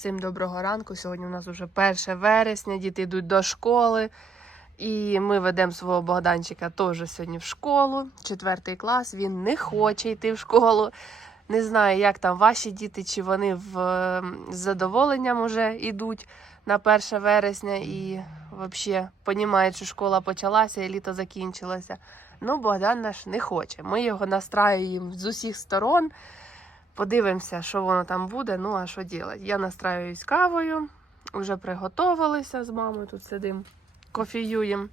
Всім доброго ранку. Сьогодні у нас вже 1 вересня, діти йдуть до школи. І ми ведемо свого Богданчика теж сьогодні в школу. Четвертий клас. Він не хоче йти в школу. Не знаю, як там ваші діти, чи вони в, е, з задоволенням вже йдуть на 1 вересня і взагалі розуміють, що школа почалася і літо закінчилося. Ну, Богдан наш не хоче. Ми його настраюємо з усіх сторон. Подивимося, що воно там буде. Ну, а що робити? Я настраююсь кавою, вже приготувалися з мамою, тут сидимо, кофеюємо.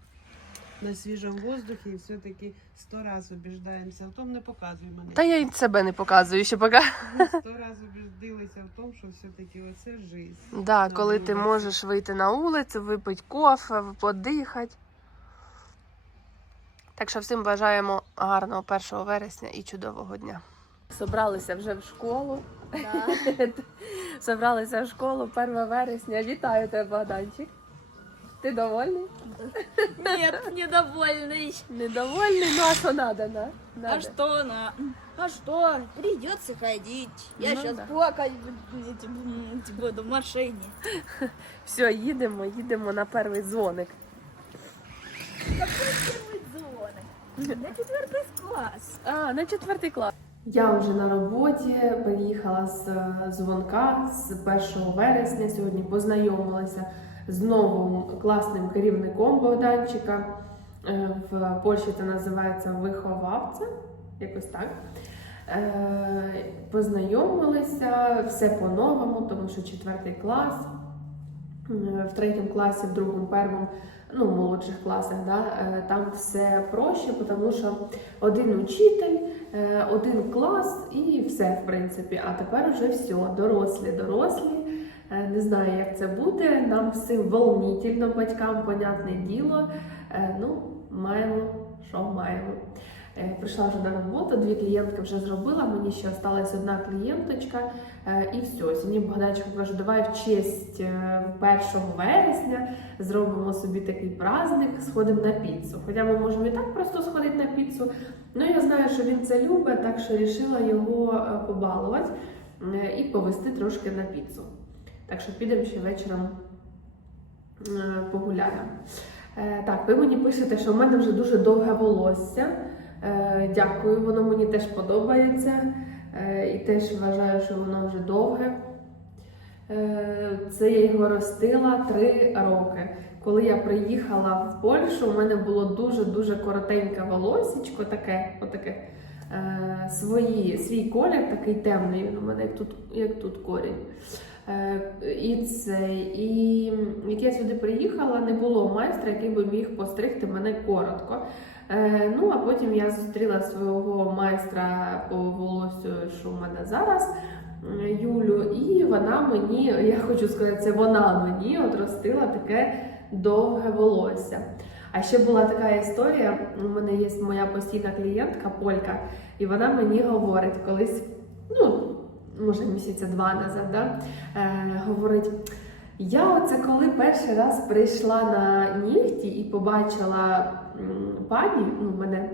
на свіжому воздухі і все-таки сто раз убіждаємося в тому, не показуй мене. Та я й себе не показую ще поки. Сто раз убіждилися в тому, що все-таки оце жизнь. Да, коли ти можеш вийти на вулицю, випити кофе, подихати. Так що всім бажаємо гарного 1 вересня і чудового дня. Собралися вже в школу. Собралися в школу 1 вересня. Вітаю тебе, Богданчик. Ти довольний? Нет, недовольный. Недовольний? Ну а що надо, да? А Надо. что на? А что? Придется ходить. Я Ну сейчас да. плакать буду, м, буду в машине. Все, їдемо, їдемо на перший дзвоник. Первый звонок. На четвертый класс. А, на четвертий клас. Я вже на роботі приїхала з е, дзвонка з 1 вересня. Сьогодні познайомилася з новим класним керівником Богданчика. Е, В Польщі це називається виховавцем, якось так. Е, Познайомилися все по-новому, тому що четвертий клас. В третьому класі, в другому, першому, ну, молодших класах, да, е, там все проще, тому що один учитель, е, один клас і все, в принципі. А тепер вже все, дорослі, дорослі. Е, Не знаю, як це буде. Нам всім волнительно, батькам, понятне діло. Ну, маємо, що маємо. Е, Прийшла вже на роботу, дві клієнтки вже зробила. Мені ще осталась одна клієнточка, е, і все. Сьогодні Богданчик каже, давай в честь е, 1 вересня зробимо собі такий праздник, сходимо на піцу. Хоча ми можемо і так просто сходити на піцу. Ну я знаю, що він це любить, так що вирішила його е, побалувати е, і повести трошки на піцу. Так що підемо ще вечором е, погуляємо. Е, Так, ви мені пишете, що в мене вже дуже довге волосся. Е, Дякую, воно мені теж подобається. Е, І теж вважаю, що воно вже довге. Е, Це я його ростила три роки. Коли я приїхала в Польщу, у мене було дуже-дуже коротеньке волосечко, таке, отаке. Свої, свій колір такий темний, він у мене як тут, як тут корінь. І це, і як я сюди приїхала, не було майстра, який би міг постригти мене коротко. Е, ну а потім я зустріла свого майстра по волосю, що в мене зараз. Юлю, і вона мені, я хочу сказати, це вона мені отростила таке довге волосся. А ще була така історія. У мене є моя постійна клієнтка Полька, і вона мені говорить колись, ну може місяця два назад, да? е, говорить. Я оце коли перший раз прийшла на нігті і побачила пані, ну мене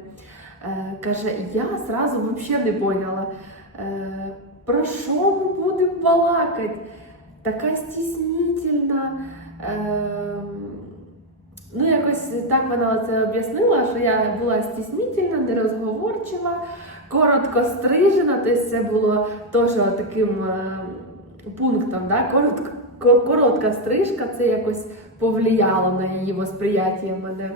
е, каже, я зразу взагалі не поняла, е, про що ми будемо балакати. Така стіснительна. Е, ну, якось так вона це об'яснила, що я була стіснительна, нерозговорчива, коротко стрижена, тобто це було теж таким пунктом, да? коротко, коротка стрижка, це якось повлияло на її восприяття мене.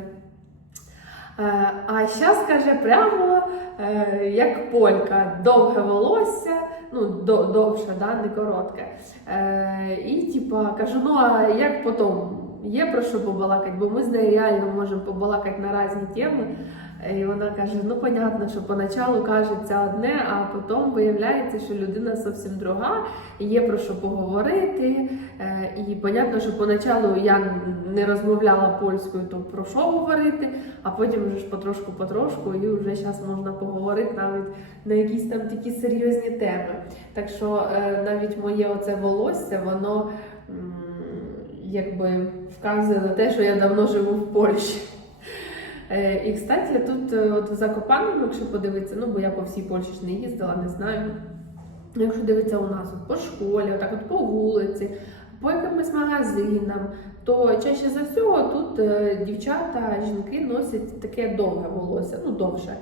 Е, А зараз каже прямо е, як полька, довге волосся, ну до, довше, да, не коротке. Е, І типа кажу, ну а як потім? Є про що побалакати, бо ми з нею реально можемо побалакати на різні теми. І вона каже: ну, понятно, що поначалу кажеться одне, а потім виявляється, що людина зовсім друга, є про що поговорити. Е, І понятно, що поначалу я не розмовляла польською, то про що говорити, а потім вже ж потрошку-потрошку, і вже зараз можна поговорити навіть на якісь там такі серйозні теми. Так що е, навіть моє оце волосся, воно якби вказує на те, що я давно живу в Польщі. Е, І, кстати, тут е, от в Закопаному, якщо подивитися, ну бо я по всій Польщі ж не їздила, не знаю. Якщо дивитися у нас от по школі, отак от по вулиці, по якимось магазинам, то чаще за всього тут е, дівчата, жінки носять таке довге волосся, ну довше.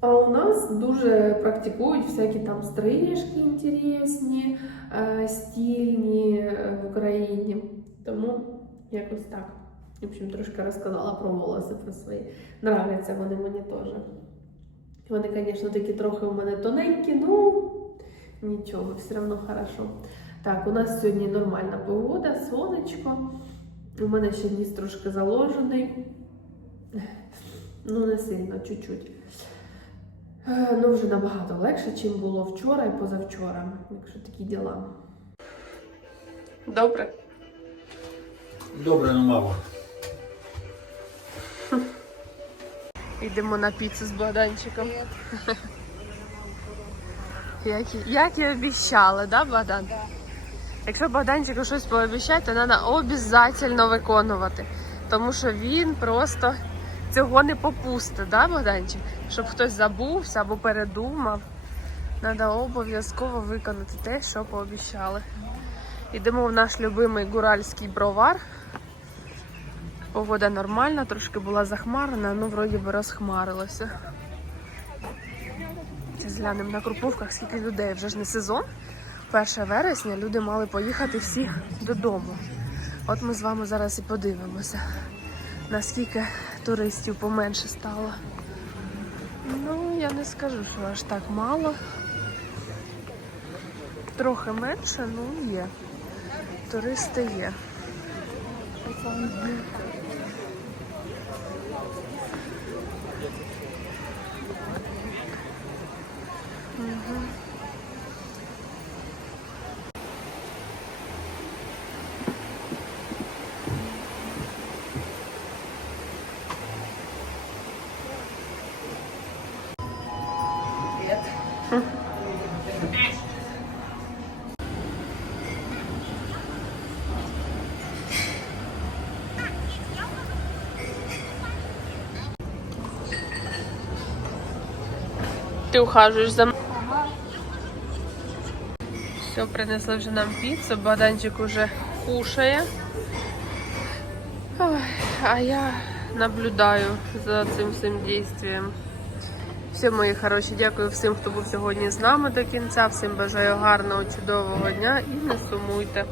А у нас дуже практикують всякі там стрижки інтересні, е, стільні е, в Україні. Тому якось так. В общем, трошки розказала про волоси про свої. Нравляться вони мені теж. Вони, звісно, такі трохи у мене тоненькі, ну нічого, все одно хорошо. Так, у нас сьогодні нормальна погода, сонечко. У мене ще ніс трошки заложений. Ну, не сильно, чуть-чуть. Е, Ну, вже набагато легше, чим було вчора і позавчора, якщо такі діла. Добре. Добре, ну мало. Йдемо на піцу з Богданчиком. Як, і- як і обіцяли, да, Богдан? Якщо Богданчику щось пообіцяти, то треба обов'язково виконувати. Тому що він просто цього не попустить, да, Богданчик? Щоб хтось забувся або передумав. Треба обов'язково виконати те, що пообіцяли. Йдемо в наш любимий гуральський бровар. Погода нормальна, трошки була захмарена, ну вроді би розхмарилося. Зараз глянемо на Круповках, скільки людей. Вже ж не сезон. 1 вересня люди мали поїхати всі додому. От ми з вами зараз і подивимося, наскільки туристів поменше стало. Ну, я не скажу, що аж так мало. Трохи менше, ну є. Туристи є. Ти ухажуєш за мною? Все, принесли вже нам піцу, Богданчик уже кушає. Ой, а я наблюдаю за цим всім дійством. Все, мої хороші, дякую всім, хто був сьогодні з нами до кінця. Всім бажаю гарного, чудового дня і не сумуйте.